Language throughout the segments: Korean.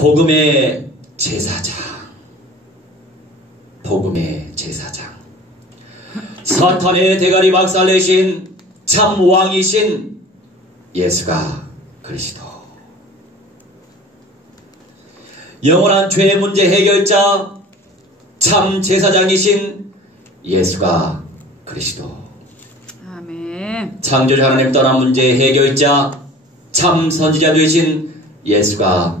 복음의 제사장, 복음의 제사장, 사탄의 대가리 박살내신 참 왕이신 예수가 그리스도, 영원한 죄의 문제 해결자 참 제사장이신 예수가 그리스도, 아멘. 창조주 하나님 떠난 문제 해결자 참 선지자 되신 예수가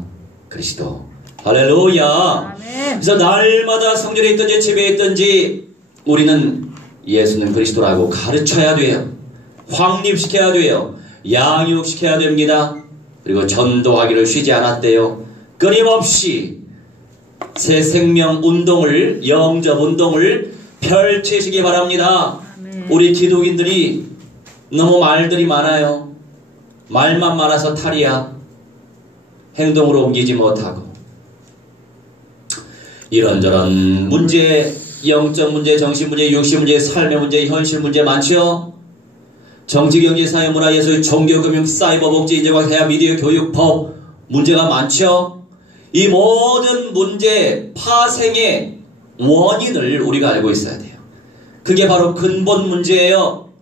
그리스도. 할렐루야. 아멘. 그래서 날마다 성전에 있든지 집에 있든지 우리는 예수는 그리스도라고 가르쳐야 돼요. 확립시켜야 돼요. 양육시켜야 됩니다. 그리고 전도하기를 쉬지 않았대요. 끊임없이 새 생명 운동을, 영접 운동을 펼치시기 바랍니다. 아멘. 우리 기독인들이 너무 말들이 많아요. 말만 많아서 탈이야. 행동으로 옮기지 못하고 이런저런 문제, 영적 문제, 정신 문제, 육신 문제, 삶의 문제, 현실 문제 많죠. 정치, 경제, 사회, 문화, 예술, 종교, 금융, 사이버, 복지, 인재과학, 해양, 미디어, 교육, 법 문제가 많죠. 이 모든 문제 파생의 원인을 우리가 알고 있어야 돼요. 그게 바로 근본 문제예요.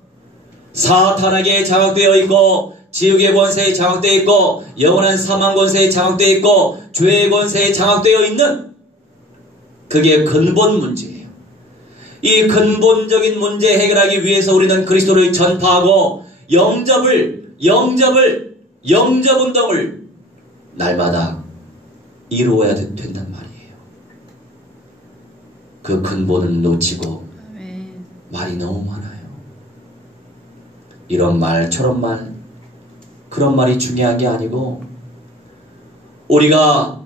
사탄에게 장악되어 있고, 지옥의 권세에 장악되어 있고, 영원한 사망 권세에 장악되어 있고, 죄의 권세에 장악되어 있는 그게 근본 문제예요. 이 근본적인 문제 해결하기 위해서 우리는 그리스도를 전파하고 영접 운동을 날마다 이루어야 된단 말이에요. 그 근본을 놓치고 말이 너무 많아요. 이런 말 저런 말 그런 말이 중요한 게 아니고 우리가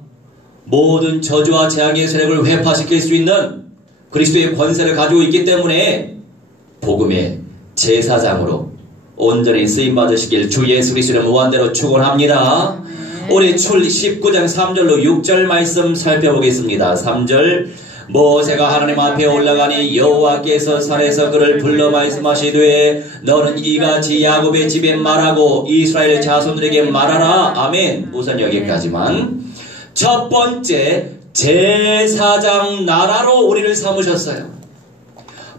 모든 저주와 재앙의 세력을 회파시킬 수 있는 그리스도의 권세를 가지고 있기 때문에 복음의 제사장으로 온전히 쓰임받으시길 주 예수 그리스도의 무한대로 축원합니다. 우리 출 19장 3절로 6절 말씀 살펴보겠습니다. 3절 모세가 하나님 앞에 올라가니 여호와께서 산에서 그를 불러 말씀하시되 너는 이같이 야곱의 집에 말하고 이스라엘 자손들에게 말하라. 아멘. 우선 여기까지만. 첫 번째 제사장 나라로 우리를 삼으셨어요.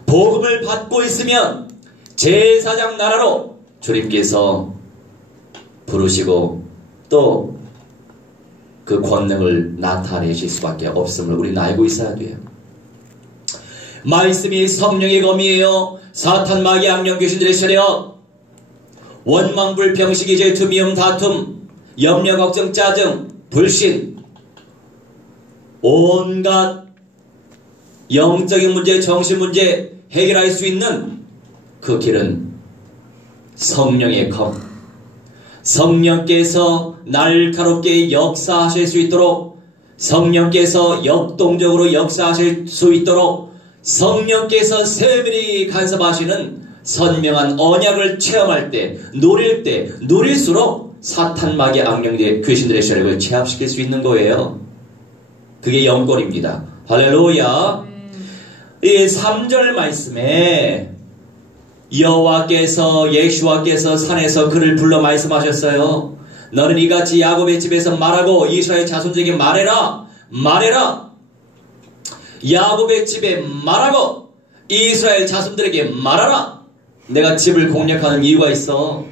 복음을 받고 있으면 제사장 나라로 주님께서 부르시고 또 그 권능을 나타내실 수밖에 없음을 우리는 알고 있어야 돼요. 말씀이 성령의 검이에요. 사탄, 마귀, 악령, 귀신들의 세력, 원망, 불평, 시기, 질투, 미움, 다툼, 염려, 걱정, 짜증, 불신, 온갖 영적인 문제, 정신 문제 해결할 수 있는 그 길은 성령의 검. 성령께서 날카롭게 역사하실 수 있도록, 성령께서 역동적으로 역사하실 수 있도록, 성령께서 세밀히 간섭하시는 선명한 언약을 체험할 때, 누릴수록 사탄, 마귀, 악령들의 귀신들의 세력을 제압시킬 수 있는 거예요. 그게 영권입니다. 할렐루야. 이 3절 말씀에 여호와께서 예수와께서 산에서 그를 불러 말씀하셨어요. 너는 이같이 야곱의 집에서 말하고 이스라엘 자손들에게 말해라. 야곱의 집에 말하고 이스라엘 자손들에게 말하라. 내가 집을 공략하는 이유가 있어.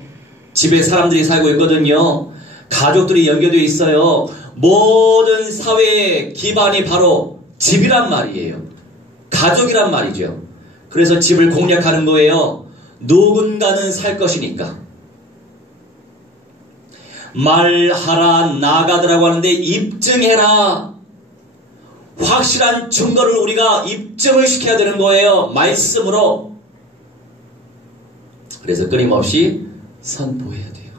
집에 사람들이 살고 있거든요. 가족들이 연결되어 있어요. 모든 사회의 기반이 바로 집이란 말이에요. 가족이란 말이죠. 그래서 집을 공략하는 거예요. 누군가는 살 것이니까. 말하라, 나가더라고 하는데 입증해라. 확실한 증거를 우리가 입증을 시켜야 되는 거예요. 말씀으로. 그래서 끊임없이 선포해야 돼요.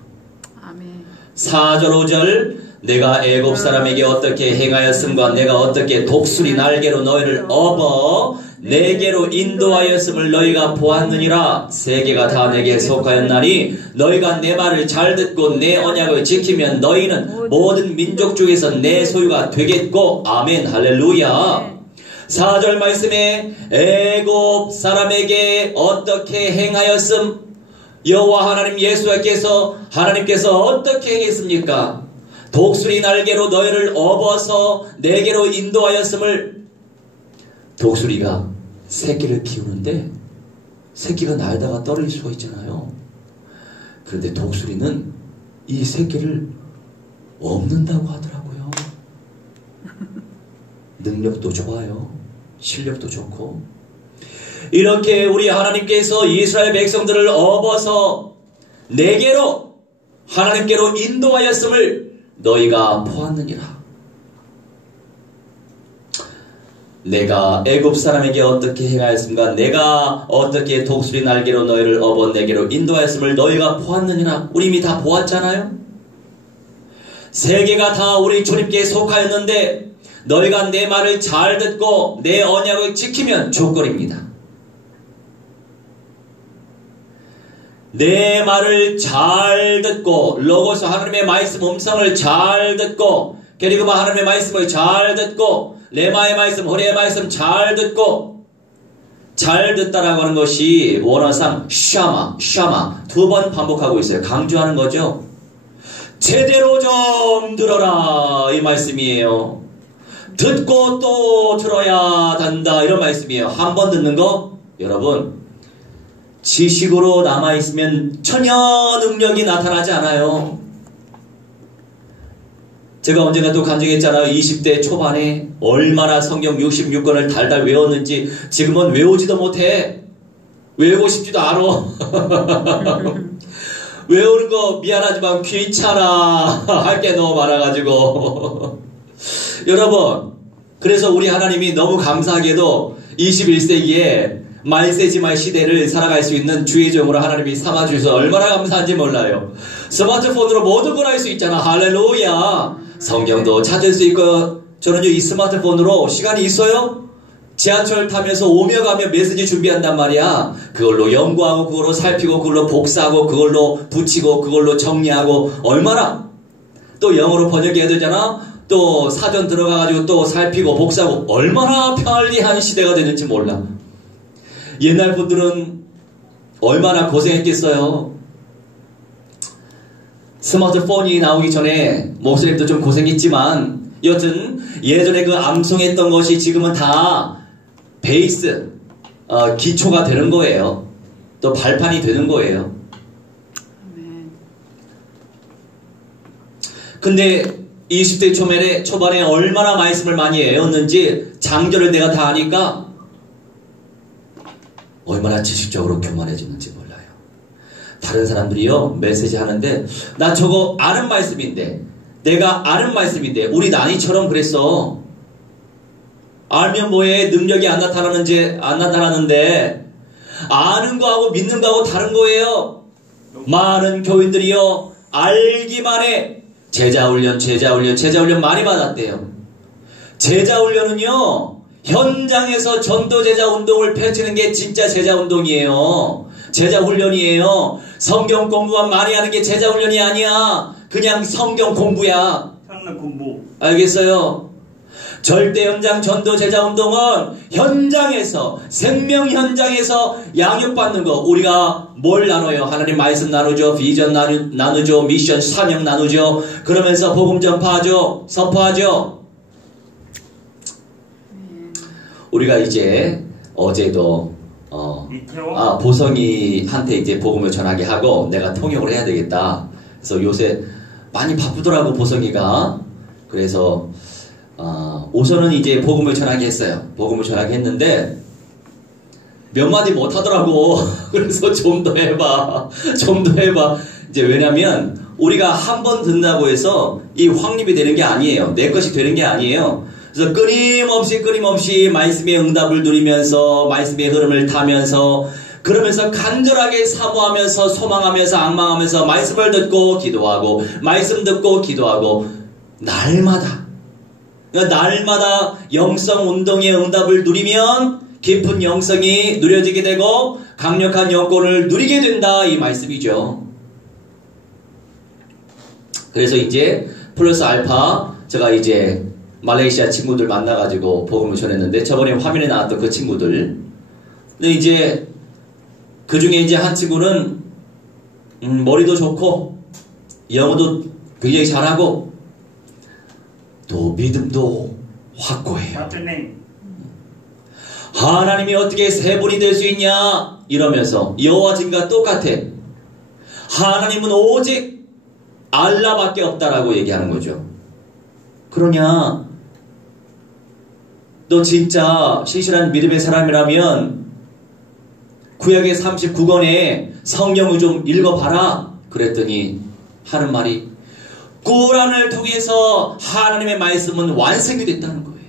아멘. 4절 5절 내가 애굽 사람에게 어떻게 행하였음과 내가 어떻게 독수리 날개로 너희를 업어 내게로 인도하였음을 너희가 보았느니라. 세계가 다 내게 속하였나니 너희가 내 말을 잘 듣고 내 언약을 지키면 너희는 모든 민족 중에서 내 소유가 되겠고. 아멘. 할렐루야. 4절 말씀에 애굽 사람에게 어떻게 행하였음, 여호와 하나님 예수께서 하나님께서 어떻게 행했습니까? 독수리 날개로 너희를 업어서 내게로 인도하였음을. 독수리가 새끼를 키우는데 새끼가 날다가 떨어질 수가 있잖아요. 그런데 독수리는 이 새끼를 없는다고 하더라고요. 능력도 좋아요. 실력도 좋고. 이렇게 우리 하나님께서 이스라엘 백성들을 업어서 내게로 하나님께로 인도하였음을 너희가 보았느니라. 내가 애굽 사람에게 어떻게 행하였음과 내가 어떻게 독수리 날개로 너희를 업어 내게로 인도하였음을 너희가 보았느니라. 우리 이미 다 보았잖아요. 세계가 다 우리 주님께 속하였는데 너희가 내 말을 잘 듣고 내 언약을 지키면 조건입니다. 내 말을 잘 듣고 로고스 하나님의 말씀 음성을 잘 듣고 게리그마 하나님의 말씀을 잘 듣고 레마의 말씀 호리의 말씀 잘 듣고. 잘 듣다라고 하는 것이 원어상 샤마 두 번 반복하고 있어요. 강조하는 거죠. 제대로 좀 들어라 이 말씀이에요. 듣고 또 들어야 된다 이런 말씀이에요. 한 번 듣는 거 여러분 지식으로 남아있으면 전혀 능력이 나타나지 않아요. 제가 언젠가 또 간증했잖아요. 20대 초반에 얼마나 성경 66권을 달달 외웠는지 지금은 외우지도 못해. 외우고 싶지도 않아. 외우는 거 미안하지만 귀찮아. 할 게 너무 많아가지고. 여러분, 그래서 우리 하나님이 너무 감사하게도 21세기에 말세지말 시대를 살아갈 수 있는 주의 종으로 하나님이 삼아주셔서 얼마나 감사한지 몰라요. 스마트폰으로 모든 걸 할 수 있잖아. 할렐루야. 성경도 찾을 수 있고. 저는요 이 스마트폰으로 시간이 있어요? 지하철 타면서 오며 가며 메시지 준비한단 말이야. 그걸로 연구하고 그걸로 살피고 그걸로 복사하고 그걸로 붙이고 그걸로 정리하고. 얼마나 또 영어로 번역해야 되잖아. 또 사전 들어가가지고 또 살피고 복사하고. 얼마나 편리한 시대가 되는지 몰라. 옛날 분들은 얼마나 고생했겠어요. 스마트폰이 나오기 전에 목사님도 좀 고생했지만 여튼 예전에 그 암송했던 것이 지금은 다 베이스 기초가 되는 거예요. 또 발판이 되는 거예요. 근데 20대 초반에 얼마나 말씀을 많이 외웠는지 장절을 내가 다 아니까 얼마나 지식적으로 교만해졌는지 몰라요. 다른 사람들이요 메시지 하는데 나 저거 아는 말씀인데 내가 아는 말씀인데 우리 나니처럼 그랬어. 알면 뭐해. 능력이 안 나타나는데 아는 거하고 믿는 거하고 다른 거예요. 많은 교인들이요 알기만 해. 제자훈련 많이 받았대요. 제자훈련은요 현장에서 전도제자 운동을 펼치는 게 진짜 제자운동이에요. 제자훈련이에요. 성경 공부만 많이 하는 게 제자훈련이 아니야. 그냥 성경 공부야. 장난 공부. 알겠어요? 절대 현장 전도 제자 운동은 현장에서 생명 현장에서 양육받는 거. 우리가 뭘 나눠요? 하나님 말씀 나누죠. 비전 나누죠. 미션 사명 나누죠. 그러면서 복음 전파하죠. 선포하죠. 우리가 이제 어제도 보성이한테 이제 복음을 전하게 하고 내가 통역을 해야 되겠다. 그래서 요새 많이 바쁘더라고 보성이가. 그래서 우선은 이제 복음을 전하게 했어요. 복음을 전하게 했는데 몇 마디 못 하더라고. 그래서 좀 더 해봐. 이제 왜냐면 우리가 한 번 듣는다고 해서 이 확립이 되는 게 아니에요. 내 것이 되는 게 아니에요. 그래서 끊임없이 말씀의 응답을 누리면서 말씀의 흐름을 타면서 그러면서 간절하게 사모하면서 소망하면서 앙망하면서 말씀을 듣고 기도하고 말씀 듣고 기도하고 날마다 영성 운동의 응답을 누리면 깊은 영성이 누려지게 되고 강력한 영권을 누리게 된다 이 말씀이죠. 그래서 이제 플러스 알파 제가 이제 말레이시아 친구들 만나가지고 복음을 전했는데 저번에 화면에 나왔던 그 친구들. 근데 이제 그 중에 이제 한 친구는 머리도 좋고 영어도 굉장히 잘하고 또 믿음도 확고해요. 맞네. 하나님이 어떻게 세 분이 될 수 있냐 이러면서 여호와 증인과 똑같아. 하나님은 오직 알라밖에 없다라고 얘기하는 거죠. 그러냐? 너 진짜 신실한 믿음의 사람이라면 구약의 39권에 성경을 좀 읽어봐라. 그랬더니 하는 말이 꾸란을 통해서 하나님의 말씀은 완성이 됐다는 거예요.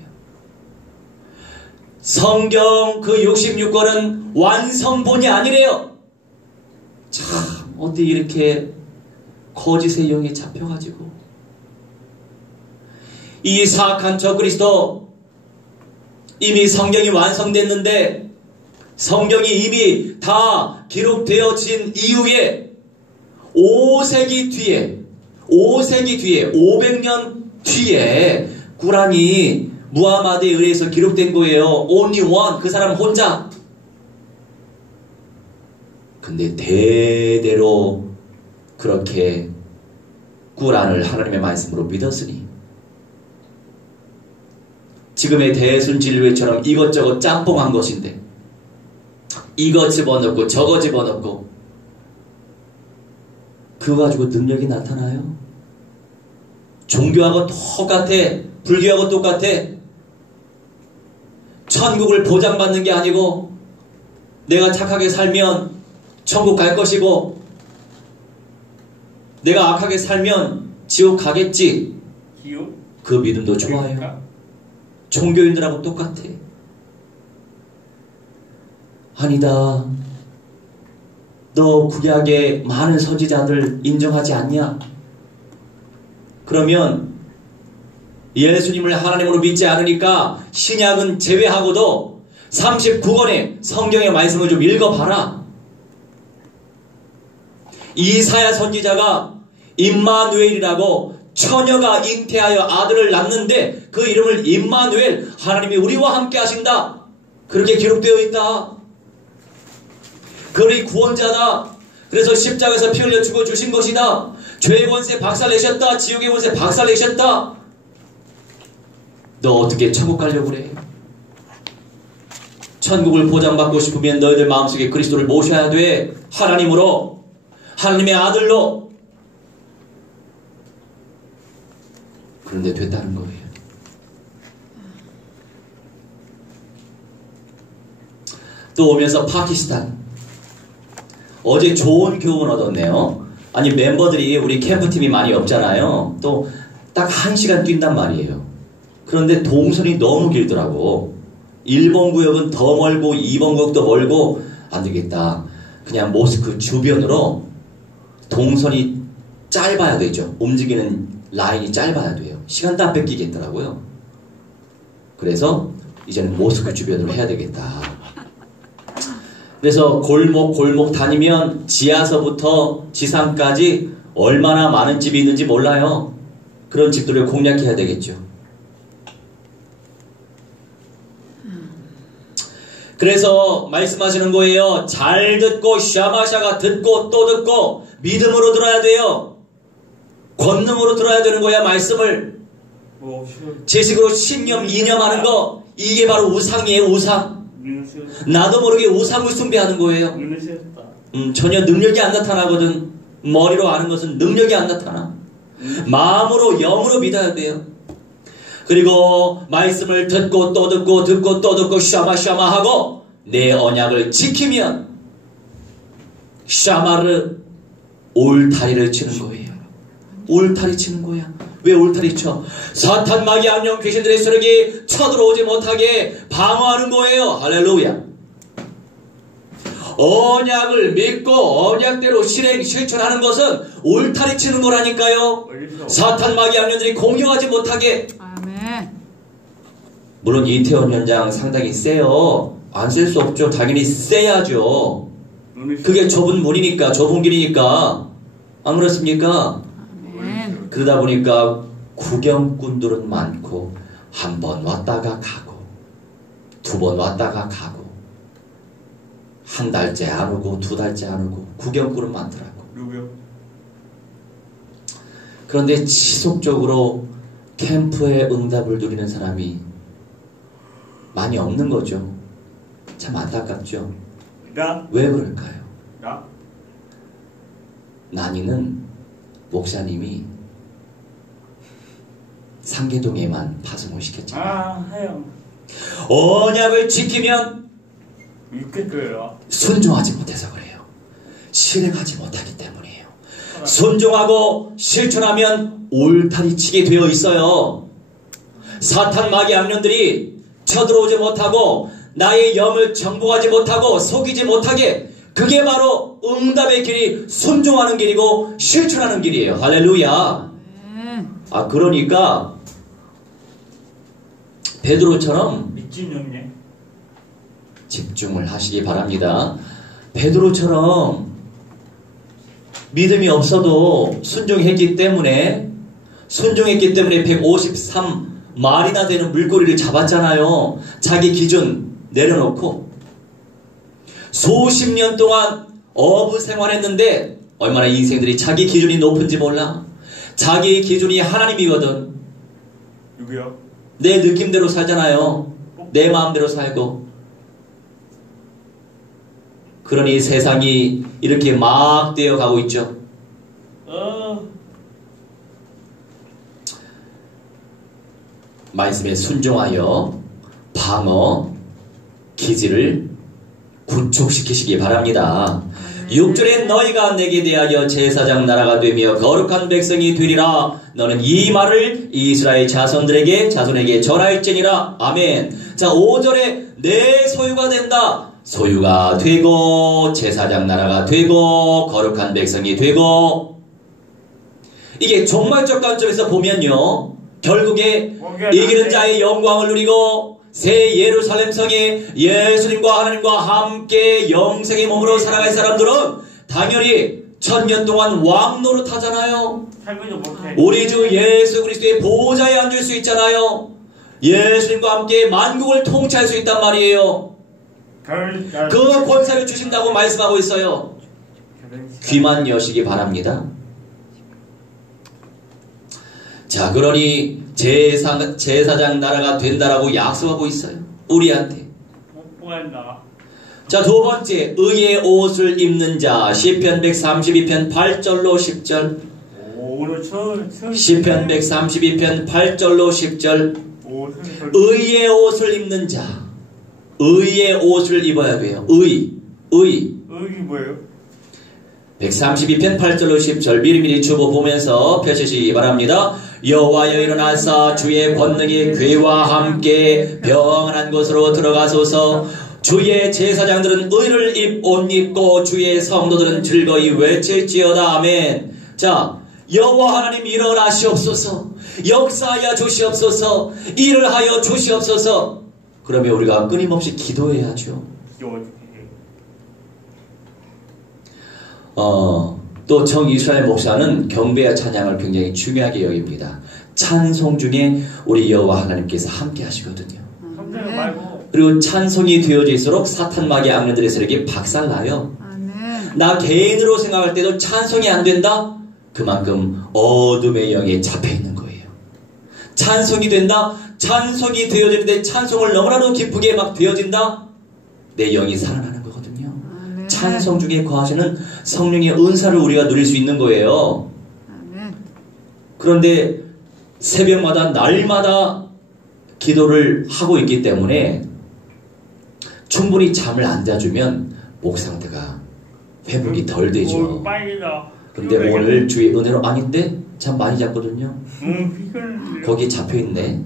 성경 그 66권은 완성본이 아니래요. 참 어떻게 이렇게 거짓의 영에 잡혀가지고 이 사악한 저 그리스도 이미 성경이 완성됐는데 성경이 이미 다 기록되어진 이후에 5세기 뒤에 500년 뒤에 꾸란이 무하마드에 의해서 기록된 거예요. Only one, 그 사람 혼자. 근데 대대로 그렇게 꾸란을 하나님의 말씀으로 믿었으니 지금의 대순진리회처럼 이것저것 짬뽕한 것인데 이거 집어넣고 저거 집어넣고 그거 가지고 능력이 나타나요? 종교하고 똑같아. 불교하고 똑같아. 천국을 보장받는 게 아니고 내가 착하게 살면 천국 갈 것이고 내가 악하게 살면 지옥 가겠지. 그 믿음도 좋아요. 종교인들하고 똑같아. 아니다. 너 구약의 많은 선지자들 인정하지 않냐? 그러면 예수님을 하나님으로 믿지 않으니까 신약은 제외하고도 39권의 성경의 말씀을 좀 읽어봐라. 이사야 선지자가 임마누엘이라고 처녀가 잉태하여 아들을 낳는데 그 이름을 임마누엘, 하나님이 우리와 함께 하신다. 그렇게 기록되어 있다. 그의 구원자다. 그래서 십자가에서 피 흘려 죽어 주신 것이다. 죄의 권세 박살내셨다. 지옥의 권세 박살내셨다. 너 어떻게 천국 가려고 그래? 천국을 보장받고 싶으면 너희들 마음속에 그리스도를 모셔야 돼. 하나님으로, 하나님의 아들로. 그런데 됐다는 거예요. 또 오면서 파키스탄. 어제 좋은 교훈 얻었네요. 아니 멤버들이 우리 캠프팀이 많이 없잖아요. 또 딱 1시간 뛴단 말이에요. 그런데 동선이 너무 길더라고. 1번 구역은 더 멀고 2번 구역도 멀고 안되겠다. 그냥 모스크 주변으로 동선이 짧아야 되죠. 움직이는 라인이 짧아야 돼요. 시간도 안 뺏기겠더라고요. 그래서 이제는 모스크 주변으로 해야 되겠다. 그래서 골목 다니면 지하서부터 지상까지 얼마나 많은 집이 있는지 몰라요. 그런 집들을 공략해야 되겠죠. 그래서 말씀하시는 거예요. 잘 듣고 샤마샤가 듣고 또 듣고 믿음으로 들어야 돼요. 권능으로 들어야 되는 거야. 말씀을 지식으로 신념 이념하는 거, 이게 바로 우상이에요. 우상. 나도 모르게 우상을 숭배하는 거예요. 전혀 능력이 안 나타나거든. 머리로 아는 것은 능력이 안 나타나. 마음으로 영으로 믿어야 돼요. 그리고 말씀을 듣고 또 듣고 듣고 또 듣고 샤마 하고 내 언약을 지키면 샤마르 울타리를 치는 거예요. 울타리 치는 거야. 왜 울타리 쳐? 사탄 마귀 악령 귀신들의 세력이 쳐들어오지 못하게 방어하는 거예요. 할렐루야. 언약을 믿고 언약대로 실천하는 것은 울타리 치는 거라니까요. 사탄 마귀 악령들이 공격하지 못하게. 아멘. 물론 이태원 현장 상당히 세요. 안 셀 수 없죠. 당연히 세야죠. 그게 좁은 문이니까, 좁은 길이니까. 안 그렇습니까? 아멘. 그러다 보니까 구경꾼들은 많고 한 번 왔다가 가고 2번 왔다가 가고 한 달째 안 오고 2달째 안 오고 구경꾼은 많더라고. 누구요? 그런데 지속적으로 캠프에 응답을 누리는 사람이 많이 없는 거죠. 참 안타깝죠. 왜 그럴까요? 난이는 목사님이 상계동에만 파송을 시켰잖아요. 언약을 지키면 순종하지 못해서 그래요. 실행하지 못하기 때문이에요. 순종하고 실천하면 올타리 치게 되어 있어요. 사탄 마귀 악령들이 쳐들어오지 못하고 나의 영을 정복하지 못하고 속이지 못하게, 그게 바로 응답의 길이 순종하는 길이고 실천하는 길이에요. 할렐루야. 그러니까 베드로처럼 집중을 하시기 바랍니다. 베드로처럼 믿음이 없어도 순종했기 때문에 153마리나 되는 물고기를 잡았잖아요. 자기 기준 내려놓고 수십 년 동안 어부 생활했는데 얼마나 인생들이 자기 기준이 높은지 몰라. 자기 기준이 하나님이거든. 누구요? 내 느낌대로 살잖아요. 내 마음대로 살고. 그러니 세상이 이렇게 막 되어 가고 있죠. 말씀에 순종하여 방어 기지를 구축시키시기 바랍니다. 6절에 너희가 내게 대하여 제사장 나라가 되며 거룩한 백성이 되리라. 너는 이 말을 이스라엘 자손에게 전할지니라. 아멘. 자, 5절에 내 소유가 된다. 소유가 되고 제사장 나라가 되고 거룩한 백성이 되고, 이게 종말적 관점에서 보면요, 결국에 이기는 자의 영광을 누리고 새 예루살렘 성에 예수님과 하나님과 함께 영생의 몸으로 살아갈 사람들은 당연히 1000년 동안 왕노릇 하잖아요. 우리 주 예수 그리스도의 보좌에 앉을 수 있잖아요. 예수님과 함께 만국을 통치할 수 있단 말이에요. 그 권세를 주신다고 말씀하고 있어요. 귀만 여시기 바랍니다. 자, 그러니 제사장 나라가 된다라고 약속하고 있어요. 우리한테. 자, 두 번째, 의의 옷을 입는 자. 시편 132편 8절로 10절. 시편 132편 8절로 10절. 의의 옷을 입는 자. 의의 옷을 입어야 돼요. 의의 뭐예요? 132편 8절로 10절 미리미리 주보 보면서 펼치시기 바랍니다. 여호와여 일어나사 주의 권능의 궤와 함께 평안한 곳으로 들어가소서. 주의 제사장들은 의를 옷 입고 주의 성도들은 즐거이 외칠지어다. 아멘. 자, 여호와 하나님 일어나시옵소서. 역사하여 주시옵소서. 일을 하여 주시옵소서. 그러면 우리가 끊임없이 기도해야죠. 또 정이스라엘 목사는 경배와 찬양을 굉장히 중요하게 여깁니다. 찬송 중에 우리 여호와 하나님께서 함께 하시거든요. 그리고 찬송이 되어질수록 사탄 마귀 악령들의 세력이 박살나요. 나 개인으로 생각할 때도 찬송이 안 된다? 그만큼 어둠의 영에 잡혀있는 거예요. 찬송이 된다? 찬송이 되어지는데 찬송을 너무나도 기쁘게 막 되어진다? 내 영이 살아나는 거거든요. 찬송 중에 거하시는 성령의 은사를 우리가 누릴 수 있는 거예요. 그런데 새벽마다 날마다 기도를 하고 있기 때문에 충분히 잠을 안 자주면 목 상태가 회복이 덜 되죠. 근데 오늘 주의 은혜로 아닌데 잠 많이 잤거든요. 거기 잡혀있네.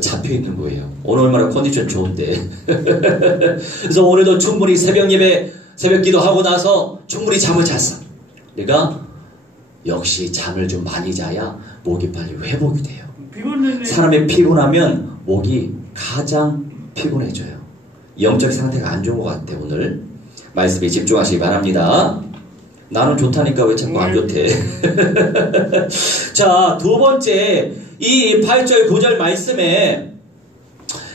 잡혀있는 거예요. 오늘 얼마나 컨디션 좋은데. 그래서 오늘도 충분히 새벽 예배, 새벽 기도하고 나서 충분히 잠을 잤어. 그러니까 역시 잠을 좀 많이 자야 목이 빨리 회복이 돼요. 사람이 피곤하면 목이 가장 피곤해져요. 영적 상태가 안 좋은 것 같아. 오늘 말씀에 집중하시기 바랍니다. 나는 좋다니까 왜 자꾸 안 좋대. 자, 두 번째, 이 8절 9절 말씀에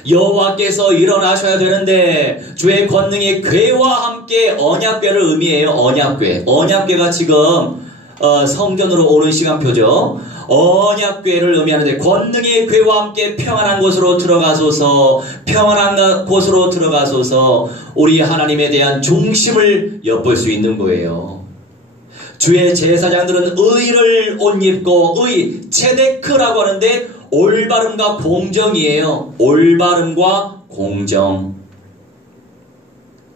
여호와께서 일어나셔야 되는데 주의 권능의 궤와 함께 언약궤를 의미해요. 언약궤가 지금 성전으로 오는 시간표죠. 언약궤를 의미하는데 권능의 궤와 함께 평안한 곳으로 들어가소서, 평안한 곳으로 들어가소서. 우리 하나님에 대한 중심을 엿볼 수 있는 거예요. 주의 제사장들은 의를 옷 입고, 의, 체데크라고 하는데 올바름과 공정이에요. 올바름과 공정.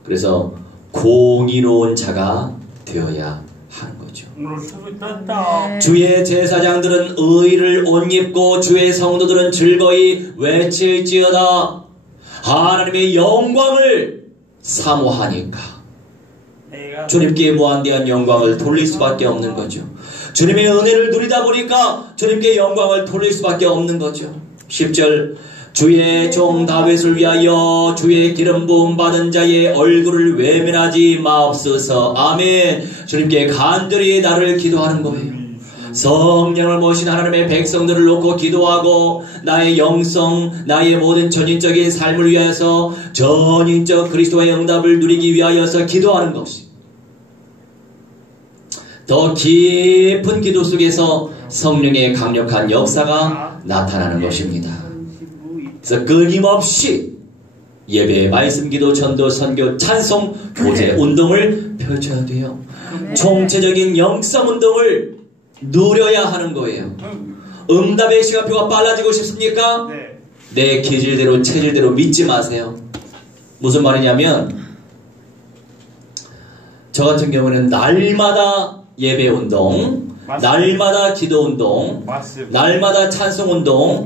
그래서 공의로운 자가 되어야 하는 거죠. 주의 제사장들은 의를 옷 입고 주의 성도들은 즐거이 외칠지어다. 하나님의 영광을 사모하니까 주님께 무한대한 영광을 돌릴 수밖에 없는 거죠. 주님의 은혜를 누리다 보니까 주님께 영광을 돌릴 수밖에 없는 거죠. 10절 주의 종 다윗을 위하여 주의 기름 부음 받은 자의 얼굴을 외면하지 마옵소서. 아멘. 주님께 간절히 나를 기도하는 거예요. 성령을 모신 하나님의 백성들을 놓고 기도하고 나의 영성, 나의 모든 전인적인 삶을 위하여서 전인적 그리스도의 응답을 누리기 위하여서 기도하는 것이 더 깊은 기도 속에서 성령의 강력한 역사가 나타나는 것입니다. 그래서 끊임없이 예배, 말씀, 기도, 전도, 선교, 찬송, 교제 운동을 펼쳐야 돼요. 총체적인 영성 운동을 누려야 하는 거예요. 응답의 시간표가 빨라지고 싶습니까? 내 기질대로 체질대로 믿지 마세요. 무슨 말이냐면 저 같은 경우는 날마다 예배 운동, 날마다 기도 운동, 날마다 찬송 운동,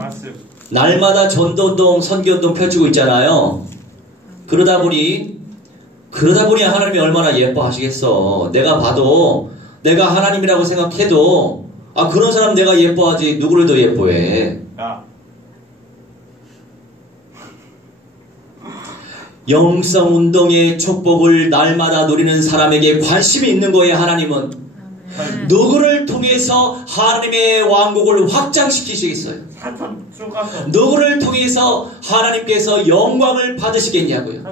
날마다 전도운동, 선교운동 펼치고 있잖아요. 그러다 보니 하나님이 얼마나 예뻐하시겠어. 내가 봐도, 내가 하나님이라고 생각해도, 그런 사람 내가 예뻐하지, 누구를 더 예뻐해. 영성운동의 축복을 날마다 누리는 사람에게 관심이 있는 거예요, 하나님은. 누구를 통해서 하나님의 왕국을 확장시키시겠어요? 누구를 통해서 하나님께서 영광을 받으시겠냐고요.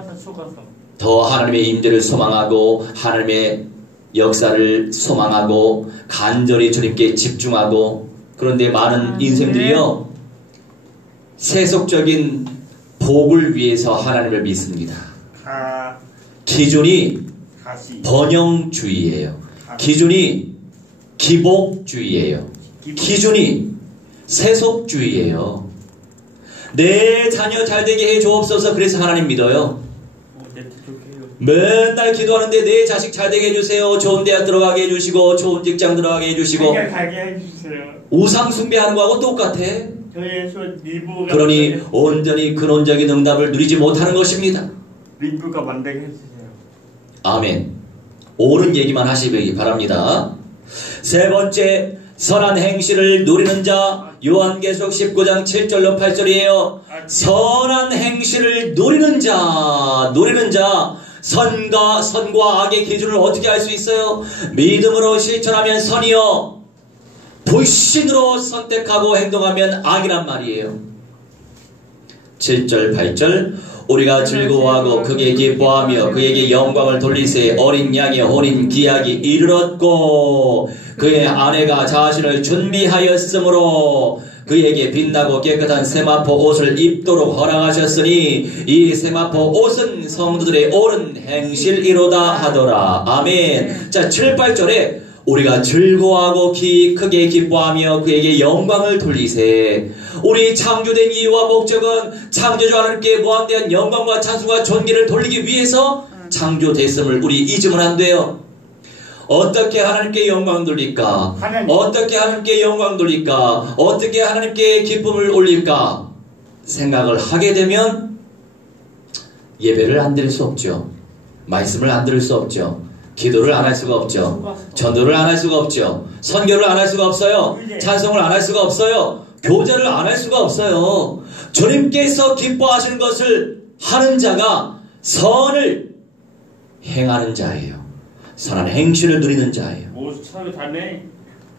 더 하나님의 임재를 소망하고 하나님의 역사를 소망하고 간절히 주님께 집중하고. 그런데 많은 인생들이요 세속적인 복을 위해서 하나님을 믿습니다. 기준이 번영주의예요. 기준이 기복주의예요. 기준이 세속주의예요. 내 자녀 잘되게 해주옵소서. 그래서 하나님 믿어요. 맨날 기도하는데 내 자식 잘되게 해주세요. 좋은 대학 들어가게 해주시고 좋은 직장 들어가게 해주시고 우상 숭배하는 거하고 똑같아. 그러니 온전히 근원적인 응답을 누리지 못하는 것입니다. 아멘. 옳은 얘기만 하시기 바랍니다. 세 번째, 선한 행실을 누리는 자. 요한계시록 19장 7절로 8절이에요. 선한 행실을 누리는 자. 선과 악의 기준을 어떻게 알 수 있어요? 믿음으로 실천하면 선이요, 불신으로 선택하고 행동하면 악이란 말이에요. 7절 8절 우리가 즐거워하고 그게 기뻐하며 그에게 영광을 돌리세. 어린 양의 혼인 기약이 이르렀고 그의 아내가 자신을 준비하였으므로 그에게 빛나고 깨끗한 세마포 옷을 입도록 허락하셨으니 이 세마포 옷은 성도들의 옳은 행실이로다 하더라. 아멘. 자, 7, 8절에 우리가 즐거워하고 크게 기뻐하며 그에게 영광을 돌리세. 우리 창조된 이유와 목적은 창조주 하나님께 무한대한 영광과 찬송과 존귀를 돌리기 위해서 창조됐음을 우리 잊으면 안 돼요. 어떻게 하나님께 영광 돌릴까? 어떻게 하나님께 영광 돌릴까? 어떻게 하나님께 기쁨을 올릴까? 생각을 하게 되면 예배를 안 드릴 수 없죠. 말씀을 안 들을 수 없죠. 기도를 안 할 수가 없죠. 전도를 안 할 수가 없죠. 선교를 안 할 수가 없어요. 찬송을 안 할 수가 없어요. 교제를 안 할 수가 없어요. 주님께서 기뻐하시는 것을 하는 자가 선을 행하는 자예요. 선한 행실을 누리는 자예요.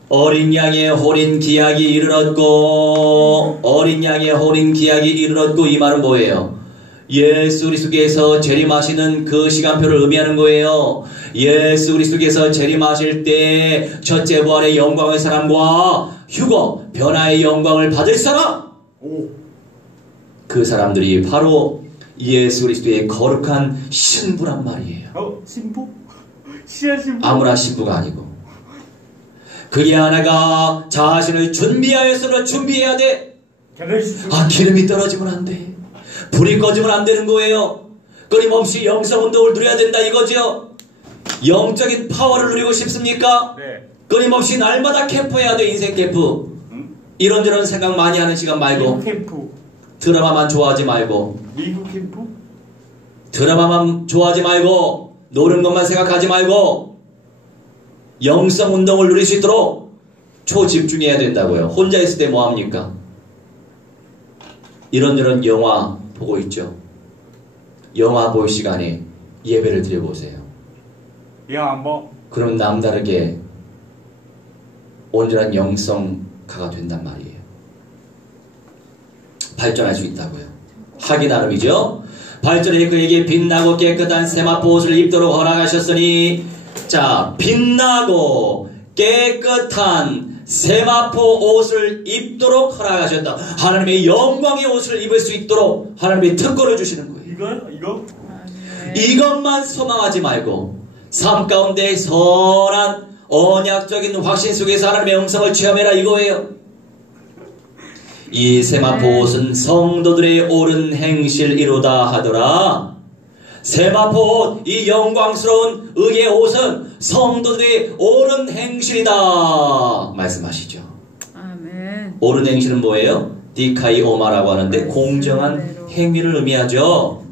어린 양의 혼인 기약이 이르렀고, 어린 양의 혼인 기약이 이르렀고, 이 말은 뭐예요? 예수 그리스도께서 재림하시는 그 시간표를 의미하는 거예요. 예수 그리스도께서 재림하실 때 첫째 부활의 영광의 사람과 휴거 변화의 영광을 받을 사람, 그 사람들이 바로 예수 그리스도의 거룩한 신부란 말이에요. 신부? 씨앗 신부? 아무나 신부가 아니고, 그게 하나가 자신을 준비하여서 준비해야 돼. 기름이 떨어지면 안 돼. 불이 꺼지면 안 되는 거예요. 끊임없이 영성 운동을 누려야 된다 이거죠. 영적인 파워를 누리고 싶습니까? 네. 끊임없이 날마다 캠프해야 돼. 인생 캠프. 이런저런 생각 많이 하는 시간 말고, 미국 캠프. 드라마만 좋아하지 말고, 미국 캠프? 드라마만 좋아하지 말고, 노는 것만 생각하지 말고, 영성 운동을 누릴 수 있도록 초집중해야 된다고요. 혼자 있을 때 뭐합니까? 이런저런 영화 보고 있죠. 영화 볼 시간에 예배를 드려보세요. 영화 뭐? 그럼 남다르게 온전한 영성가가 된단 말이에요. 발전할 수 있다고요. 하기 나름이죠. 발전에 그에게 빛나고 깨끗한 세마포 옷을 입도록 허락하셨으니, 자, 빛나고 깨끗한 세마포 옷을 입도록 허락하셨다. 하나님의 영광의 옷을 입을 수 있도록 하나님의 특권을 주시는 거예요. 이거? 이것만 소망하지 말고 삶 가운데 선한 언약적인 확신 속에서 하나님의 영성을 체험해라 이거예요. 이 세마포 옷은 성도들의 옳은 행실이로다 하더라. 세마포 옷, 이 영광스러운 의의 옷은 성도들의 옳은 행실이다 말씀하시죠. 아멘. 옳은 행실은 뭐예요? 디카이 오마라고 하는데 공정한 행위를 의미하죠.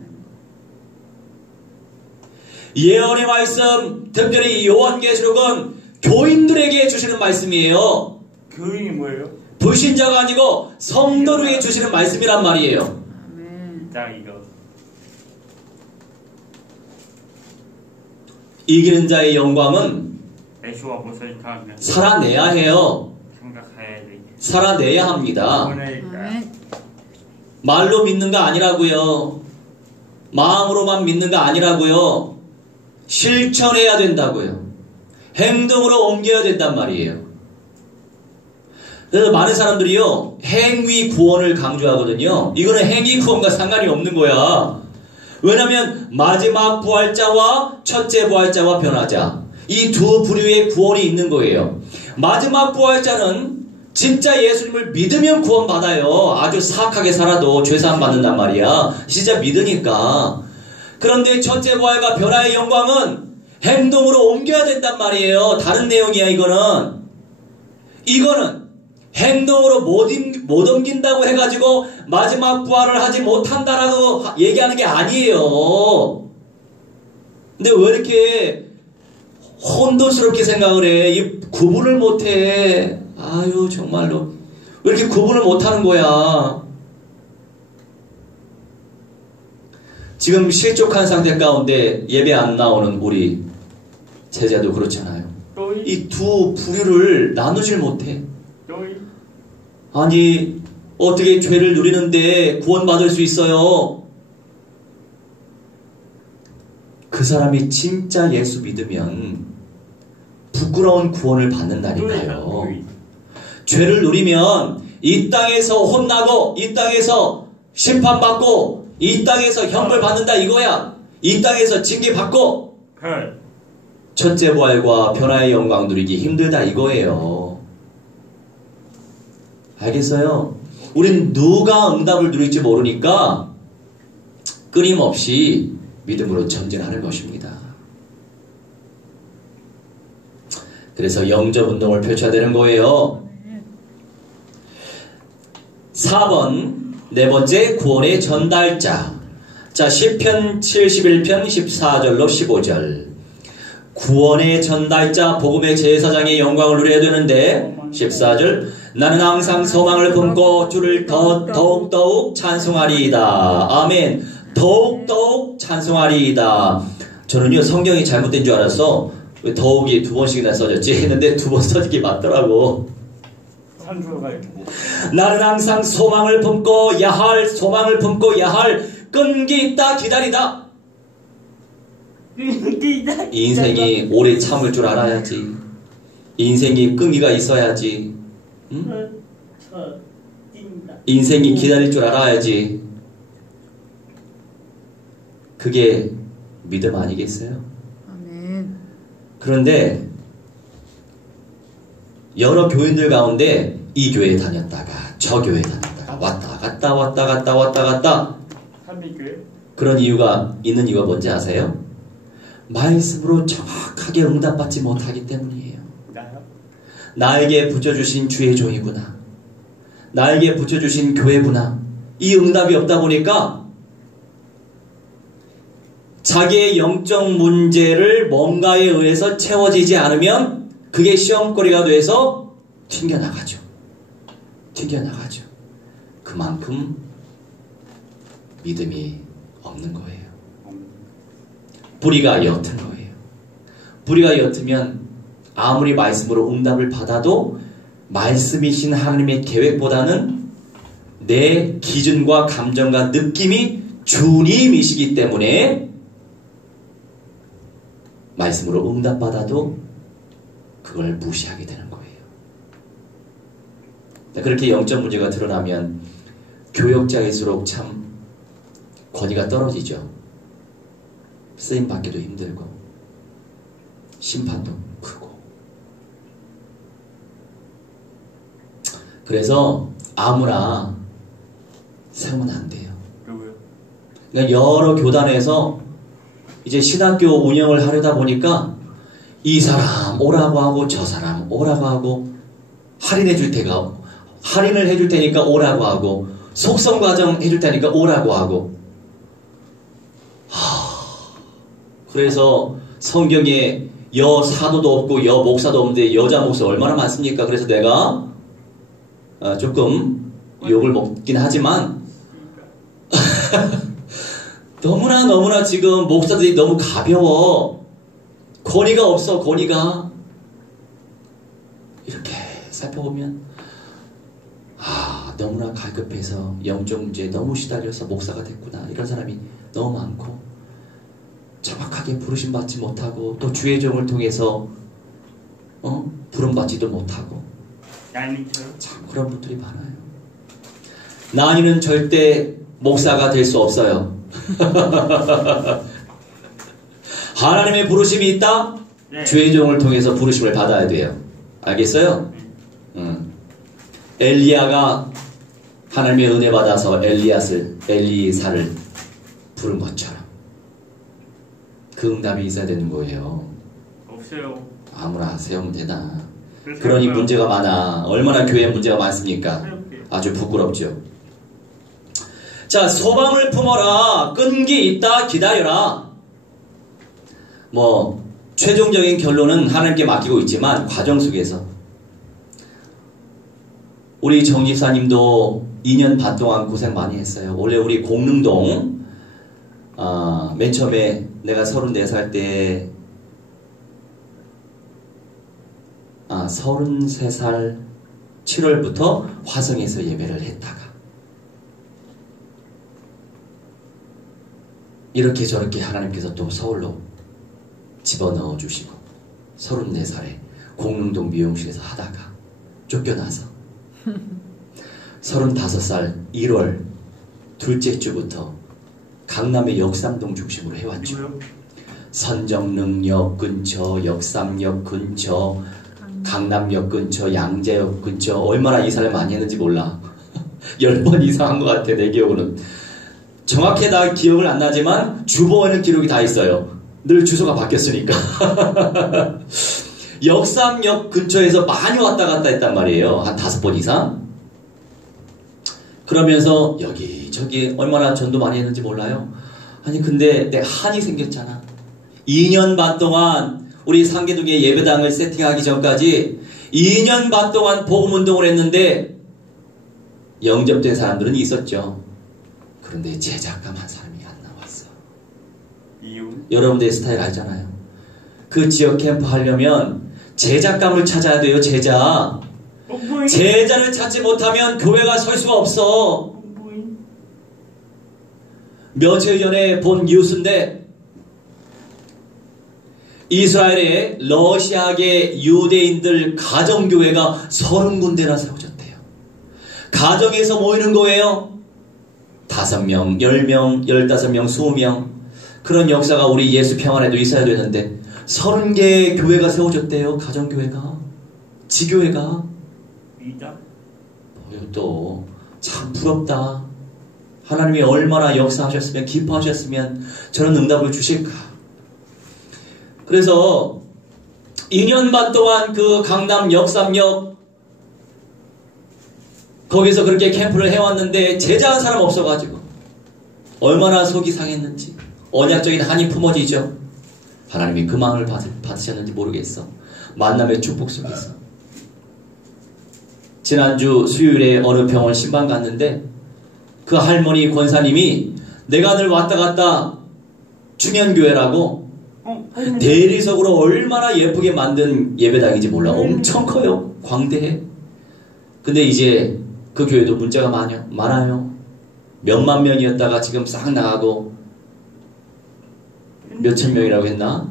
예언의 말씀, 특별히 요한계시록은 교인들에게 주시는 말씀이에요. 교인이 뭐예요? 불신자가 아니고 성도들에게 주시는 말씀이란 말이에요. 아멘. 자, 이거. 이기는 자의 영광은 애쇼와 보살이 가면 살아내야 해요. 생각해야 돼. 살아내야 합니다. 아멘. 말로 믿는 거 아니라고요. 마음으로만 믿는 거 아니라고요. 실천해야 된다고요. 행동으로 옮겨야 된단 말이에요. 그래서 많은 사람들이요, 행위 구원을 강조하거든요. 이거는 행위 구원과 상관이 없는 거야. 왜냐하면 마지막 부활자와 첫째 부활자와 변화자, 이 두 부류의 구원이 있는 거예요. 마지막 부활자는 진짜 예수님을 믿으면 구원받아요. 아주 사악하게 살아도 죄사함 받는단 말이야. 진짜 믿으니까. 그런데 첫째 부활과 변화의 영광은 행동으로 옮겨야 된단 말이에요. 다른 내용이야 이거는. 이거는 행동으로 못 옮긴다고 해가지고 마지막 부활을 하지 못한다라고 얘기하는 게 아니에요. 근데 왜 이렇게 혼돈스럽게 생각을 해? 이 구분을 못해. 아유 정말로 왜 이렇게 구분을 못하는 거야? 지금 실족한 상태 가운데 예배 안 나오는 우리 제자도 그렇잖아요. 이 두 부류를 나누질 못해. 아니 어떻게 죄를 누리는데 구원받을 수 있어요? 그 사람이 진짜 예수 믿으면 부끄러운 구원을 받는다니까요. 죄를 누리면 이 땅에서 혼나고 이 땅에서 심판받고 이 땅에서 형벌 받는다 이거야. 이 땅에서 징계받고 첫째 부활과 변화의 영광 누리기 힘들다 이거예요. 알겠어요? 우린 누가 응답을 누릴지 모르니까 끊임없이 믿음으로 전진하는 것입니다. 그래서 영접 운동을 펼쳐야 되는 거예요. 4번 네 번째 구원의 전달자. 자, 시편 71편 14절로 15절. 구원의 전달자, 복음의 제사장의 영광을 누려야 되는데 14절 나는 항상 소망을 품고 주를 더욱더욱 찬송하리이다. 아멘. 더욱더욱 찬송하리이다. 저는요 성경이 잘못된 줄 알았어. 왜 더욱이 두 번씩이나 써졌지 했는데 두 번 써진 게 맞더라고. 나는 항상 소망을 품고 야할 끈기 있다 기다리다. 끈기다. 인생이 오래 참을 줄 알아야지. 인생이 끈기가 있어야지. 응? 인생이 기다릴 줄 알아야지. 그게 믿음 아니겠어요? 아멘. 그런데 여러 교인들 가운데 이 교회에 다녔다가 저 교회에 다녔다가 왔다 갔다 왔다 갔다 왔다 갔다 삼비교회? 그런 이유가 있는 이유가 뭔지 아세요? 말씀으로 정확하게 응답받지 못하기 때문이에요. 나요? 나에게 붙여주신 주의 종이구나. 나에게 붙여주신 교회구나. 이 응답이 없다 보니까 자기의 영적 문제를 뭔가에 의해서 채워지지 않으면 그게 시험거리가 돼서 튕겨나가죠. 튕겨나가죠. 그만큼 믿음이 없는 거예요. 뿌리가 옅은 거예요. 뿌리가 옅으면 아무리 말씀으로 응답을 받아도 말씀이신 하나님의 계획보다는 내 기준과 감정과 느낌이 주님이시기 때문에 말씀으로 응답받아도 그걸 무시하게 되는 거예요. 그렇게 영적 문제가 드러나면 교역자일수록 참 권위가 떨어지죠. 쓰임 받기도 힘들고 심판도 크고. 그래서 아무나 세우면 안 돼요. 누구요? 그러니까 여러 교단에서 이제 신학교 운영을 하려다 보니까 이 사람 오라고 하고 저 사람 오라고 하고 할인을 해줄 테니까 오라고 하고 속성 과정 해줄 테니까 오라고 하고. 그래서 성경에 여 사도도 없고 여 목사도 없는데 여자 목사 얼마나 많습니까? 그래서 내가 조금 욕을 먹긴 하지만 너무나 지금 목사들이 너무 가벼워. 권위가 없어. 권위가. 이렇게 살펴보면 너무나 갈급해서 영적 문제에 너무 시달려서 목사가 됐구나. 이런 사람이 너무 많고 정확하게 부르심 받지 못하고 또 주의 종을 통해서 부름받지도 못하고 얄미처럼? 참 그런 분들이 많아요. 나이는 절대 목사가 될 수 없어요. 하나님의 부르심이 있다? 네. 주의 종을 통해서 부르심을 받아야 돼요. 알겠어요? 엘리야가 하나님의 은혜 받아서 엘리사를 부른 것처럼 그 응답이 있어야 되는 거예요. 없어요. 아무나 세우면 되나. 그러니 문제가 많아. 얼마나 교회에 문제가 많습니까? 아주 부끄럽죠. 자, 소망을 품어라. 끈기 있다 기다려라. 최종적인 결론은 하나님께 맡기고 있지만 과정 속에서 우리 정 집사님도 2년 반 동안 고생 많이 했어요. 원래 우리 공릉동 맨 처음에 내가 34살 때 33살 7월부터 화성에서 예배를 했다가 이렇게 저렇게 하나님께서 또 서울로 집어넣어 주시고 34살에 공릉동 미용실에서 하다가 쫓겨나서 35살 1월 둘째 주부터 강남의 역삼동 중심으로 해왔죠. 누구요? 선정릉역 근처, 역삼역 근처, 강남역 근처, 양재역 근처. 얼마나 이사를 많이 했는지 몰라. 10번 이상 한 것 같아, 내 기억으로는. 정확히 다 기억은 안 나지만 주보에는 기록이 다 있어요. 늘 주소가 바뀌었으니까. 역삼역 근처에서 많이 왔다 갔다 했단 말이에요. 한 5번 이상. 그러면서 여기저기 얼마나 전도 많이 했는지 몰라요. 아니 근데 내가 한이 생겼잖아. 2년 반 동안 우리 상계동에 예배당을 세팅하기 전까지 2년 반 동안 복음운동을 했는데 영접된 사람들은 있었죠. 그런데 제작감 한 사람이 안 나왔어. 이유? 여러분들의 스타일 알잖아요. 그 지역 캠프 하려면 제작감을 찾아야 돼요. 제자를 찾지 못하면 교회가 설 수가 없어. 며칠 전에 본 뉴스인데 이스라엘의 러시아계 유대인들 가정교회가 30군데나 세워졌대요. 가정에서 모이는 거예요. 5명, 10명, 15명, 20명. 그런 역사가 우리 예수 평안에도 있어야 되는데 30개의 교회가 세워졌대요. 가정교회가. 지교회가. 위다. 또 참 부럽다. 하나님이 얼마나 역사하셨으면 기뻐하셨으면 저런 응답을 주실까. 그래서 2년 반 동안 그 강남 역삼역 거기서 그렇게 캠프를 해왔는데 제자한 사람 없어가지고 얼마나 속이 상했는지 언약적인 한이 품어지죠. 하나님이 그 마음을 받으셨는지 모르겠어. 만남의 축복 속에서. 지난주 수요일에 어느 병원 신방 갔는데 그 할머니 권사님이 내가 늘 왔다 갔다 충현교회라고 대리석으로 얼마나 예쁘게 만든 예배당인지 몰라. 엄청 커요. 광대해. 근데 이제 그 교회도 문제가 많아요. 몇만 명이었다가 지금 싹 나가고 몇천 명이라고 했나?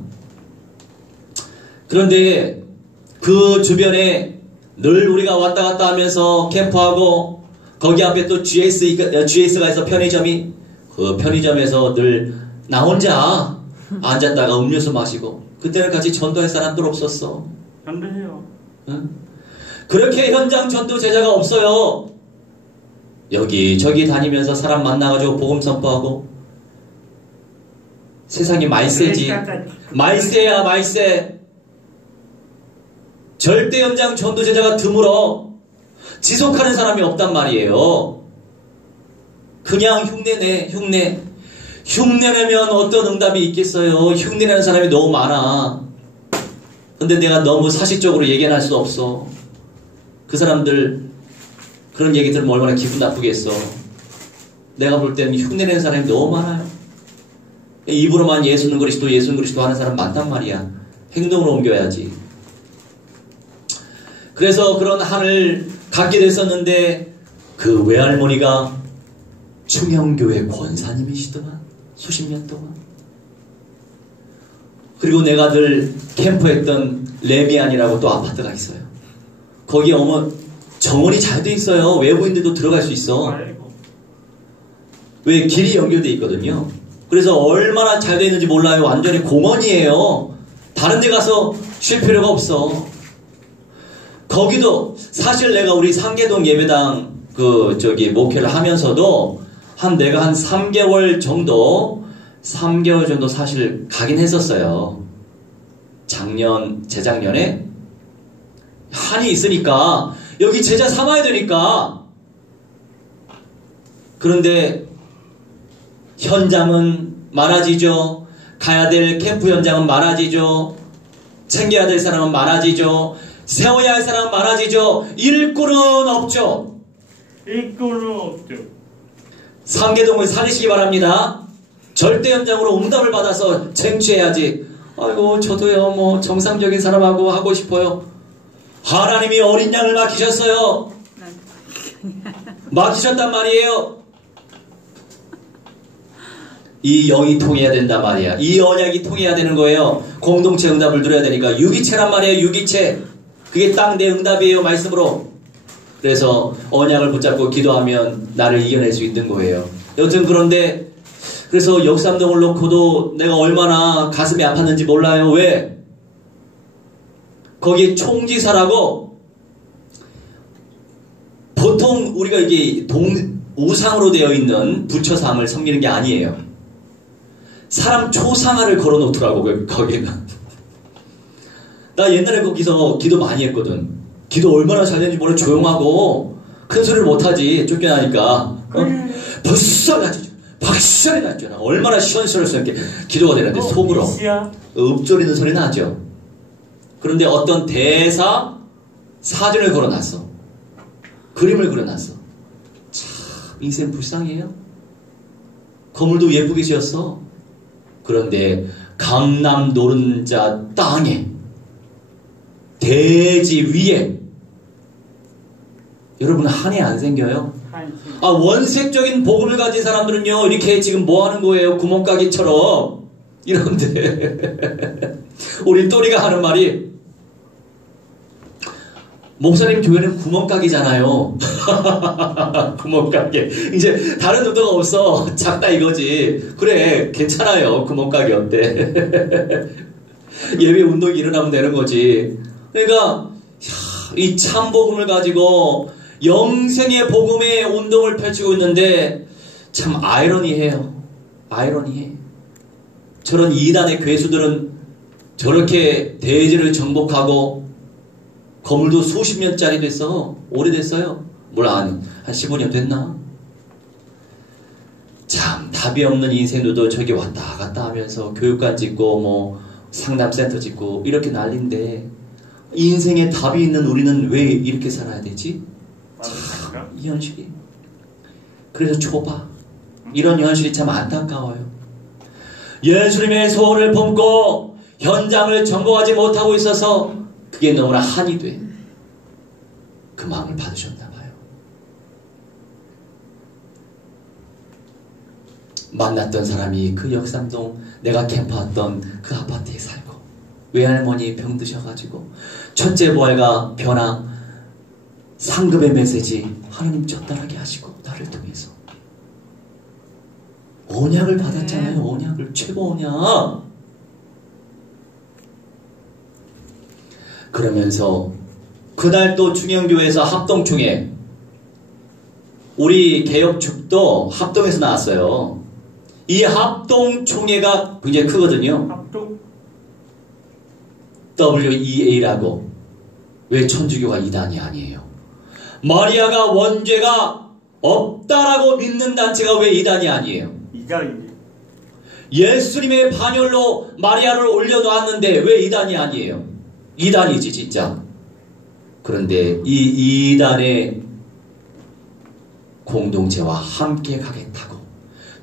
그런데 그 주변에 늘 우리가 왔다 갔다 하면서 캠프하고 거기 앞에 또 GS가 있어. 편의점이. 그 편의점에서 늘 나 혼자 앉았다가 음료수 마시고 그때는 같이 전도할 사람들 없었어. 전도해요. 응? 그렇게 현장 전도 제자가 없어요. 여기저기 다니면서 사람 만나가지고 복음 선포하고. 세상이 말세지. 말세야 말세. 절대 현장 전도 제자가 드물어. 지속하는 사람이 없단 말이에요. 그냥 흉내내. 흉내내면 어떤 응답이 있겠어요. 흉내내는 사람이 너무 많아. 근데 내가 너무 사실적으로 얘기할 수도 없어. 그 사람들 그런 얘기 들으면 얼마나 기분 나쁘겠어. 내가 볼 때는 흉내내는 사람이 너무 많아요. 입으로만 예수는 그리스도 하는 사람 많단 말이야. 행동으로 옮겨야지. 그래서 그런 한을 갖게 됐었는데 그 외할머니가 충영교회 권사님이시더만. 수십 년 동안. 그리고 내가 늘 캠프했던 레미안이라고 또 아파트가 있어요. 거기 정원이 잘 돼 있어요. 외부인들도 들어갈 수 있어. 왜 길이 연결돼 있거든요. 그래서 얼마나 잘 돼 있는지 몰라요. 완전히 공원이에요. 다른 데 가서 쉴 필요가 없어. 거기도 사실 내가 우리 상계동 예배당 목회를 하면서도 내가 한 3개월 정도 사실 가긴 했었어요. 재작년에 한이 있으니까 여기 제자 삼아야 되니까. 그런데 현장은 많아지죠. 가야 될 캠프 현장은 많아지죠. 챙겨야 될 사람은 많아지죠. 세워야 할 사람은 많아지죠. 일꾼은 없죠. 상계동을 살리시기 바랍니다. 절대 현장으로 응답을 받아서 쟁취해야지. 아이고 저도요 정상적인 사람하고 하고 싶어요. 하나님이 어린 양을 맡기셨어요. 맡기셨단 말이에요. 이 영이 통해야 된단 말이야. 이 언약이 통해야 되는 거예요. 공동체 응답을 누려야 되니까. 유기체란 말이에요. 유기체. 그게 딱 내 응답이에요. 말씀으로. 그래서 언약을 붙잡고 기도하면 나를 이겨낼 수 있는 거예요. 여튼 그런데 그래서 역삼동을 놓고도 내가 얼마나 가슴이 아팠는지 몰라요. 왜? 거기에 총지사라고 보통 우리가 이게 우상으로 되어 있는 부처상을 섬기는 게 아니에요. 사람 초상화를 걸어놓더라고 거기는. 나 옛날에 거기서 기도 많이 했거든. 기도 얼마나 잘 되는지 몰라. 조용하고 큰 소리를 못하지. 쫓겨나니까. 벌써 나지. 박살이 났잖아. 얼마나 시원시원스럽게 기도가 되는데 속으로 읊조리는 소리 나죠. 그런데 어떤 대사 사진을 걸어놨어. 그림을 그려놨어. 참 인생 불쌍해요. 건물도 예쁘게 지었어. 그런데 강남 노른자 땅에 대지 위에 여러분 한이 안 생겨요? 한식. 원색적인 복음을 가진 사람들은요, 이렇게 지금 뭐 하는 거예요? 구멍가게처럼. 이런데, 우리 또리가 하는 말이, 목사님 교회는 구멍가게잖아요. 구멍가게. 이제 다른 의도가 없어. 작다 이거지. 그래, 괜찮아요. 구멍가게 어때? 예배 운동이 일어나면 되는 거지. 그러니까 이 참복음을 가지고 영생의 복음의 운동을 펼치고 있는데 참 아이러니해요. 아이러니해. 저런 이단의 괴수들은 저렇게 대제를 정복하고 건물도 수십 년짜리 됐어. 오래됐어요. 몰라, 한 15년 됐나? 참 답이 없는 인생도 저기 왔다 갔다 하면서 교육관 짓고 뭐 상담센터 짓고 이렇게 난리인데 인생에 답이 있는 우리는 왜 이렇게 살아야 되지? 참, 이 현실이. 그래서 좁아. 이런 현실이 참 안타까워요. 예수님의 소원을 품고 현장을 정복하지 못하고 있어서 그게 너무나 한이 돼. 그 마음을 받으셨나 봐요. 만났던 사람이 그 역삼동 내가 캠프 왔던 그 아파트에 살고 외할머니 병드셔가지고 첫째 부활과 변화 상급의 메시지 하나님 전달하게 하시고 나를 통해서 언약을 받았잖아요. 언약을. 최고 언약. 그러면서 그날 또 충영교회에서 합동총회, 우리 개혁축도 합동에서 나왔어요. 이 합동총회가 굉장히 크거든요. 합동? WEA라고. 왜 천주교가 이단이 아니에요? 마리아가 원죄가 없다라고 믿는 단체가 왜 이단이 아니에요? 이단이지. 예수님의 반열로 마리아를 올려놓았는데 왜 이단이 아니에요? 이단이지 진짜. 그런데 이 이단의 공동체와 함께 가겠다고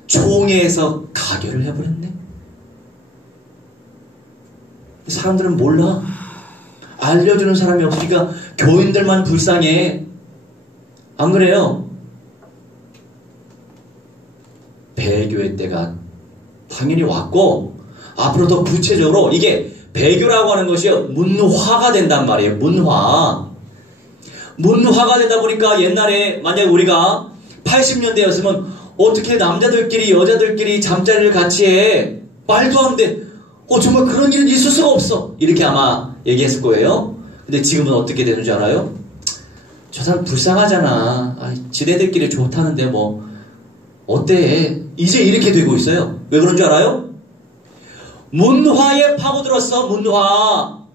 총회에서 가결을 해버렸네. 사람들은 몰라. 알려주는 사람이 없으니까 교인들만 불쌍해. 안 그래요? 배교의 때가 당연히 왔고 앞으로 더 구체적으로 이게 배교라고 하는 것이 문화가 된단 말이에요. 문화가 되다 보니까 옛날에 만약에 우리가 80년대였으면 어떻게 남자들끼리 여자들끼리 잠자리를 같이 해? 말도 안 돼. 정말 그런 일은 있을 수가 없어. 이렇게 아마 얘기했을 거예요. 근데 지금은 어떻게 되는 줄 알아요? 저 사람 불쌍하잖아. 지네들끼리 좋다는데 뭐 어때? 이제 이렇게 되고 있어요. 왜 그런 줄 알아요? 문화에 파고들었어. 문화.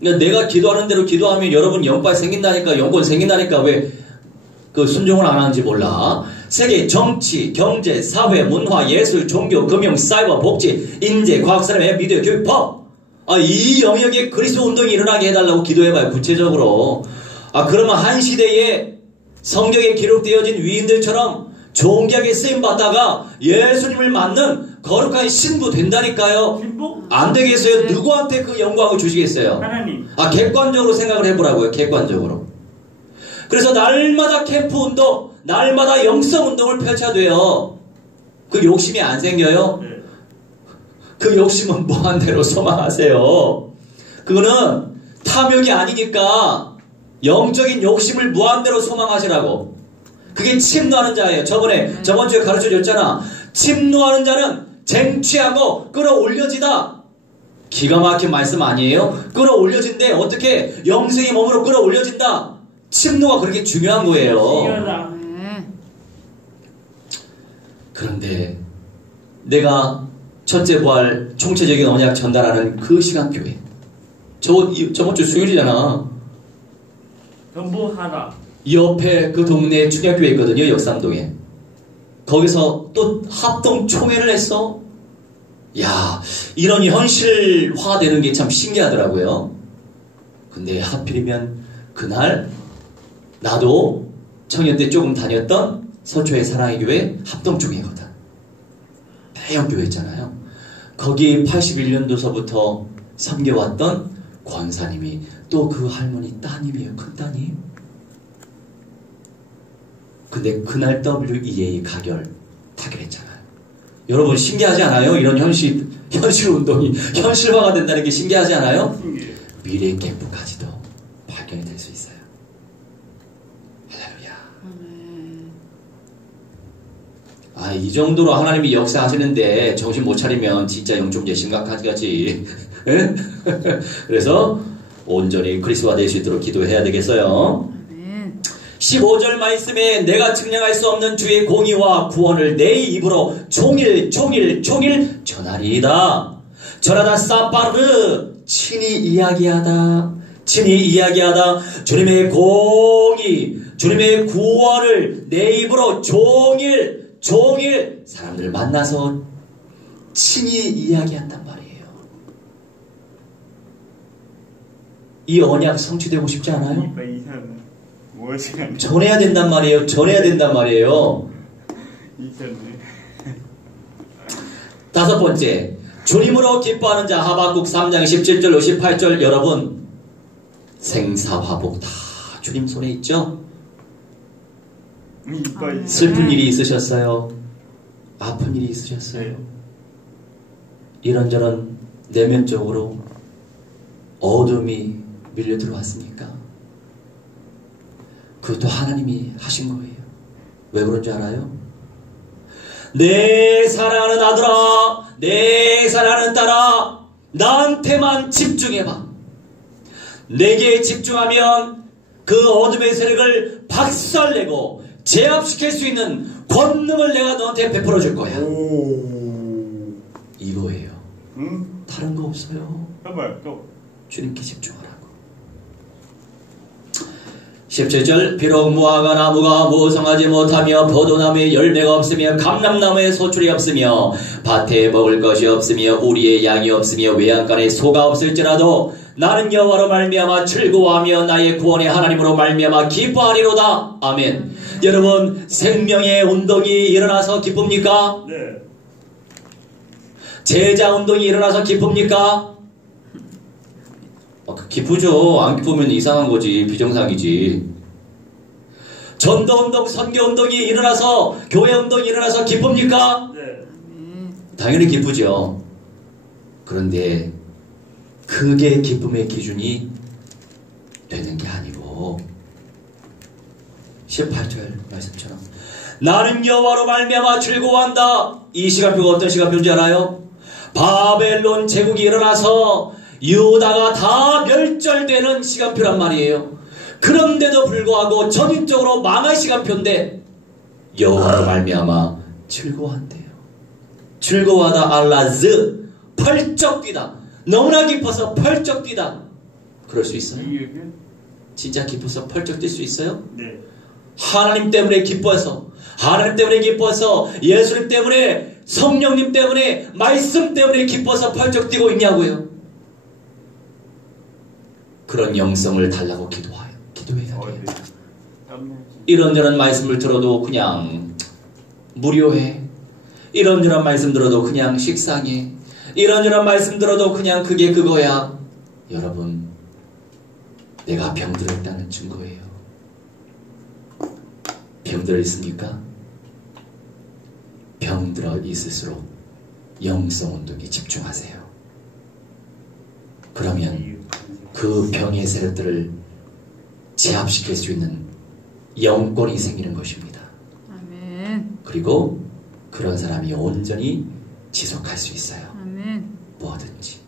그러니까 내가 기도하는 대로 기도하면 여러분 영빨 생긴다니까, 영권 생긴다니까 왜 그 순종을 안 하는지 몰라. 세계 정치, 경제, 사회, 문화, 예술, 종교, 금융, 사이버, 복지, 인재, 과학산업, 미디어, 교육, 법. 이 영역에 그리스도 운동이 일어나게 해달라고 기도해봐요. 구체적으로. 그러면 한 시대에 성경에 기록되어진 위인들처럼 존귀하게 쓰임받다가 예수님을 맞는 거룩한 신부 된다니까요. 신부? 안 되겠어요? 누구한테 그 영광을 주시겠어요? 하나님. 객관적으로 생각을 해보라고요. 객관적으로. 그래서 날마다 캠프 운동, 날마다 영성 운동을 펼쳐야 돼요. 그 욕심이 안 생겨요? 네. 그 욕심은 무한대로 소망하세요. 그거는 탐욕이 아니니까 영적인 욕심을 무한대로 소망하시라고. 그게 침노하는 자예요. 저번 주에 가르쳐 줬잖아. 침노하는 자는 쟁취하고 끌어올려지다. 기가 막힌 말씀 아니에요? 끌어올려진대. 어떻게? 영생의 몸으로 끌어올려진다. 침노가 그렇게 중요한 거예요. 중요하다. 그런데 내가 첫째 부활 총체적인 언약 전달하는 그 시간 교회. 저번 주 수요일이잖아. 전부하다. 옆에 그 동네에 충격교회 있거든요. 역삼동에. 거기서 또 합동 총회를 했어. 야, 이런 현실화되는 게 참 신기하더라고요. 근데 하필이면 그날 나도 청년 때 조금 다녔던 서초의 사랑의 교회 합동 총회거든. 대형 교회 있잖아요. 거기 81년도서부터 섬겨왔던 권사님이 또 그 할머니 따님이에요. 큰 따님. 근데 그날 WEA 타결했잖아요. 여러분 신기하지 않아요? 이런 현실 운동이 현실화가 된다는 게 신기하지 않아요? 미래 캠프까지도 발견이 될 수 있어요. 할렐루야. 이 정도로 하나님이 역사하시는데 정신 못 차리면 진짜 영적 문제 심각하지. 그래서 온전히 그리스도가 될 수 있도록 기도해야 되겠어요. 15절 말씀에 내가 측량할 수 없는 주의 공의와 구원을 내 입으로 종일 전하리이다. 전하다 사파르 친히 이야기하다 주님의 공의 주님의 구원을 내 입으로 종일 사람들 만나서 친히 이야기한단 말이에요. 이 언약 성취되고 싶지 않아요? 전해야 된단 말이에요. 다섯 번째, 주님으로 기뻐하는 자 하박국 3장 17절 18절 여러분 생사화복 다 주님 손에 있죠? 슬픈 일이 있으셨어요? 아픈 일이 있으셨어요? 이런저런 내면적으로 어둠이 밀려 들어왔습니까? 그것도 하나님이 하신 거예요. 왜 그런 줄 알아요? 내 사랑하는 아들아, 내 사랑하는 딸아, 나한테만 집중해봐. 내게 집중하면 그 어둠의 세력을 박살내고 제압시킬 수 있는 권능을 내가 너한테 베풀어 줄 거야. 이거예요. 다른 거 없어요. 주님께 집중하라고. 17절 비록 무화과 나무가 무성하지 못하며 포도나무에 열매가 없으며 감람나무에 소출이 없으며 밭에 먹을 것이 없으며 우리의 양이 없으며 외양간에 소가 없을지라도 나는 여호와로 말미암아 즐거워하며 나의 구원의 하나님으로 말미암아 기뻐하리로다. 아멘. 여러분 생명의 운동이 일어나서 기쁩니까? 네. 제자 운동이 일어나서 기쁩니까? 기쁘죠. 안 기쁘면 이상한 거지. 비정상이지. 전도운동, 선교운동이 일어나서 교회운동이 일어나서 기쁩니까? 네. 당연히 기쁘죠. 그런데 그게 기쁨의 기준이 되는 게 아니고 18절 말씀처럼 나는 여호와로 말미암아 즐거워한다. 이 시간표가 어떤 시간표인지 알아요? 바벨론 제국이 일어나서 유다가 다 멸절되는 시간표란 말이에요. 그런데도 불구하고 전인적으로 망할 시간표인데 여호와로 말미암아 즐거워한대요. 즐거워하다 알라즈 펄쩍 뛰다. 너무나 기뻐서 펄쩍 뛰다. 그럴 수 있어요? 진짜 기뻐서 펄쩍 뛸 수 있어요? 네. 하나님 때문에 기뻐서 예수님 때문에 성령님 때문에 말씀 때문에 기뻐서 펄쩍 뛰고 있냐고요. 그런 영성을 달라고 기도해야 돼요. 이런저런 말씀을 들어도 그냥 무료해. 이런저런 말씀 들어도 그냥 식상해. 이런저런 말씀 들어도 그냥 그게 그거야. 여러분, 내가 병들어 있다는 증거예요. 병들어 있습니까? 병들어 있을수록 영성운동에 집중하세요. 그러면 그 병의 세력들을 제압시킬 수 있는 영권이 생기는 것입니다. 아멘. 그리고 그런 사람이 온전히 지속할 수 있어요. 아멘. 뭐든지.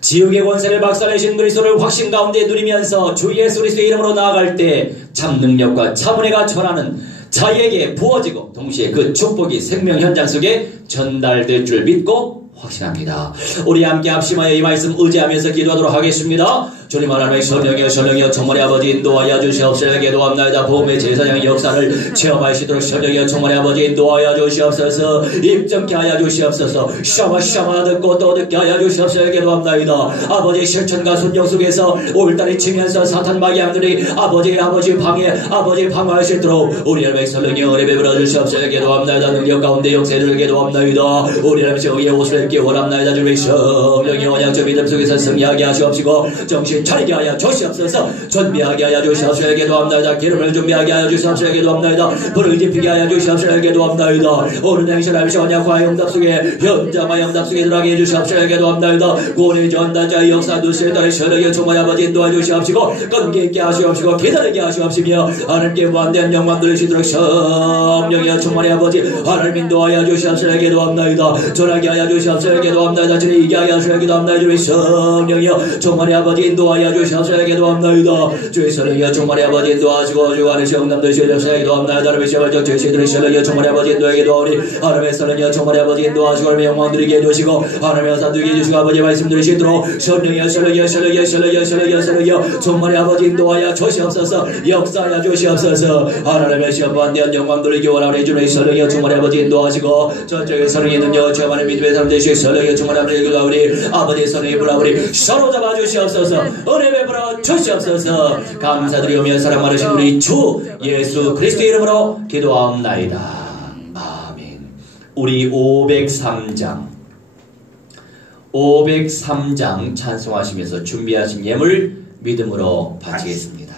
지옥의 권세를 박살내신 그리스도를 확신 가운데 누리면서 주 예수 그리스도의 이름으로 나아갈 때 참 능력과 참 은혜가 전하는 자에게 부어지고 동시에 그 축복이 생명 현장 속에 전달될 줄 믿고 확신합니다. 우리 함께 합심하여 이 말씀 의지하면서 기도하도록 하겠습니다. 주님 하나님의 성령이여 정말의 아버지 인도하여 주시옵소서. 기도합나이다. 복음의 제사장의 역사를 체험하시도록 성령이여 정말의 아버지 인도하여 주시옵소서. 입점케 하여 주시옵소서. 샤마 듣고 또 듣게 하여 주시옵소서. 기도합나이다. 아버지 실천과 순종 속에서 올다리 치면서 사탄 마귀양들이 아버지 방어할 수 있도록 우리 하나님의 성령이여 은혜 베풀어 주시옵소서. 기도합나이다. 능력 가운데 역사를 기도합나이다. 우리 하나님의 의의 옷을 입기 원합나이다. 주의 성령이 언약적 믿음 속에서 승리하게 하시옵시고 정신 정신 차리게 하여 주시옵소서. 준비하게 하여 주시옵소서. 기도합나이다. 기름을 준비하게 하여 주시옵소서. 기도합나이다. 불을 지피게 하여 주시옵소서. 기도합나이다. 오늘 행실할 언약과 영답 속에 현장과 영답 속에 들어가게 해주시옵소서. 기도합나이다. 구원의 전단자의 역사 두시에 따라 시원하게 충만히 아버지 인도하주시옵시고 끈기 있게 하시옵시고 기다리게 하시옵시며 하나님께 무한대한 영광 들으시도록 성령이여 충만히 아버지 하나님 인도하여 주시옵소서. 기도합나이다. 전하게 하여 주시옵소서. 기도합나이다. 주님 이게 하여 주시옵소서. 기도합나이다. 주의 성령이여 충만히 아버지 인도하여 주시옵소서. 기도합나이다. 주의 성령이여 충만히 아버지 인도하시고 주 안에 영남 들으시옵소서. 기도합나이다. 하나님의 시험을 적주시도록 성령이여 충만히 아버지 인도하게 도하오니 하나님의 성령이여 충만히 아버지 인도하시고 하나님의 영광 드리게 해주시고 하나님의 영상 드리게 해주시고 아버지의 말씀 들으시도록 성령이여 충만히 아버지 인도하여 주시옵소서. 역사하여 주시옵소서. 하나님의 시험과 대한 영광 드리기 원하오니 주의 성령이여 충만히 아버지 인도하시고 저쪽에 성령이 있는여 주만의 믿음의 사람 되시고 성령이여 충만히 아버지 인도하오니 아버지의 성령이 불어오니 사로잡아 주시옵소서. 은혜 베풀어 주시옵소서. 감사드리오며 사랑 많으신 우리 주 예수 그리스도의 이름으로 기도하옵나이다. 우리 503장 찬송하시면서 준비하신 예물 믿음으로 바치겠습니다.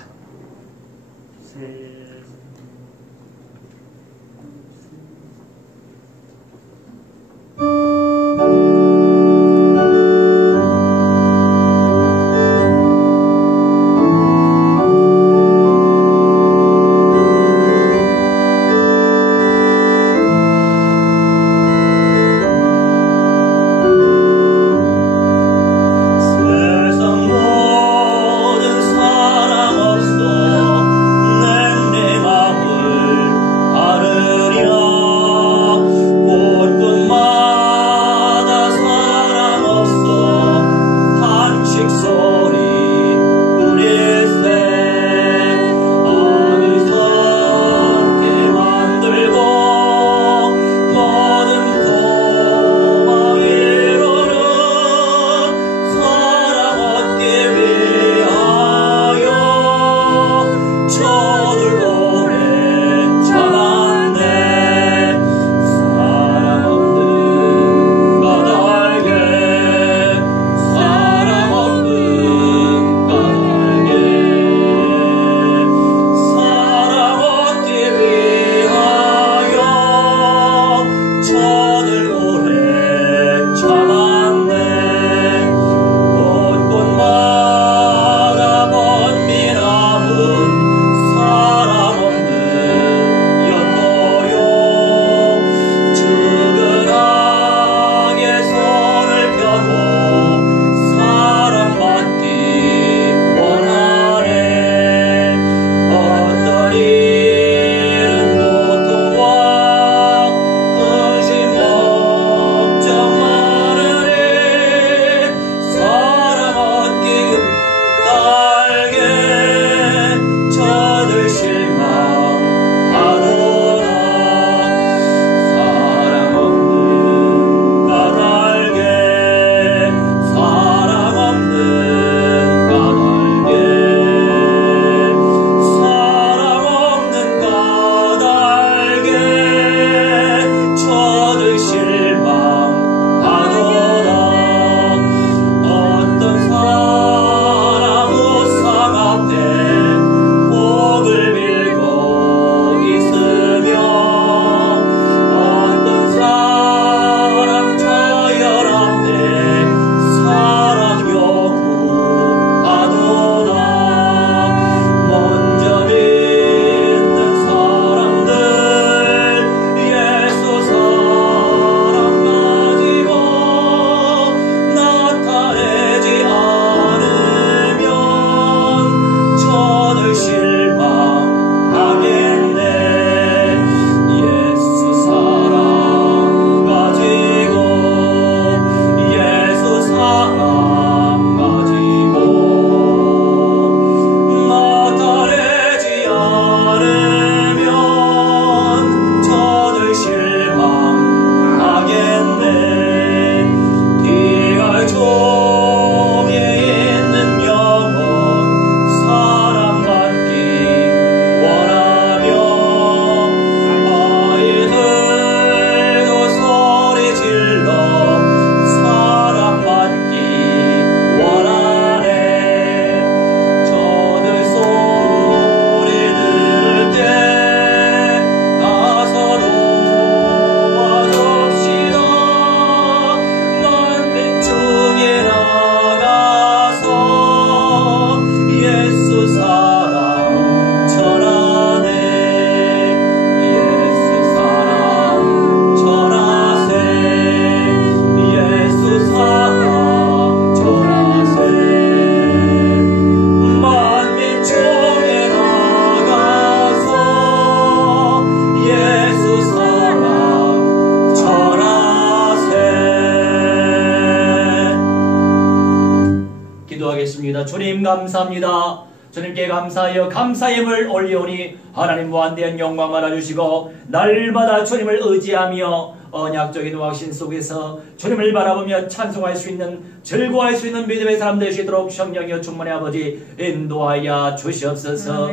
주님 감사합니다. 주님께 감사하여 감사임을 올리오니 하나님 무한대한 영광 받아주시고 날마다 주님을 의지하며 언약적인 확신 속에서 주님을 바라보며 찬송할 수 있는 즐거워할 수 있는 믿음의 사람 될 수 있도록 성령이여 충만의 아버지 인도하여 주시옵소서.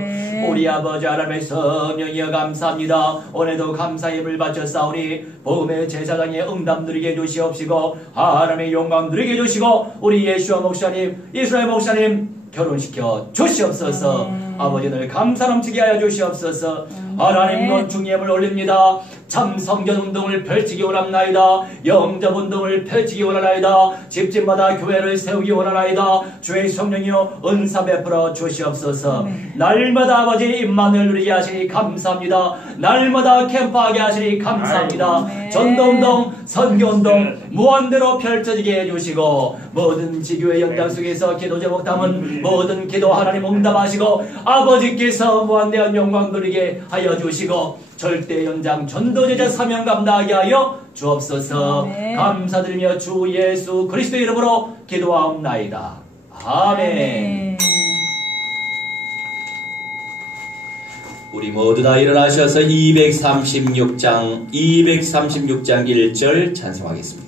우리 아버지 하나님의 성령이여 감사합니다. 오늘도 감사의 예배를 바쳤사오니 복음의 제사장의 응답 누리게 해주시옵시고 하나님의 영광 누리게 해주시고 우리 예수와 목사님 이스라엘 목사님 결혼시켜 주시옵소서. 아버지 늘 감사 넘치게 하여 주시옵소서. 하나님 건중예물 올립니다. 참 성전운동을 펼치기 원합나이다. 영접운동을 펼치기 원하나이다. 집집마다 교회를 세우기 원하나이다. 주의 성령이여 은사 베풀어 주시옵소서. 날마다 아버지 임만을 누리게 하시니 감사합니다. 날마다 캠프하게 하시니 감사합니다. 전도운동 선교운동 무한대로 펼쳐지게 해주시고 모든 지교의 연장 속에서 기도 제목 담은 모든 기도 하나님 응답하시고 아버지께서 무한대한 영광 누리게 하여 주시고 절대 연장 전도제자 사명 감당하게 하여 주옵소서. 감사드리며 주 예수 그리스도의 이름으로 기도하옵나이다. 아멘. 우리 모두 다 일어나셔서 236장 1절 찬송하겠습니다.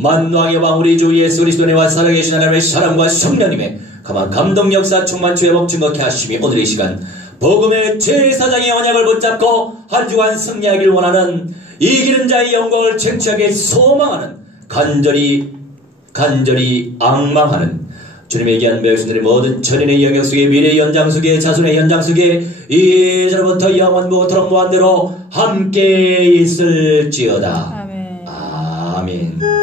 만왕의 왕 우리 주 예수 그리스도의 와 살아계신 하나님의 사랑과 성령님의 가만 감동 역사 충만 주의 복 증거케 하심이 오늘 이 시간 복음의 제사장의 언약을 붙잡고 한 주간 승리하길 원하는 이기는 자의 영광을 쟁취하게 소망하는 간절히 앙망하는 주님의 귀한 백성들의 모든 천인의 영역 속에 미래의 연장 속에 자손의 연장 속에 이제부터 영원무토록 무한대로 함께 있을지어다. 아멘.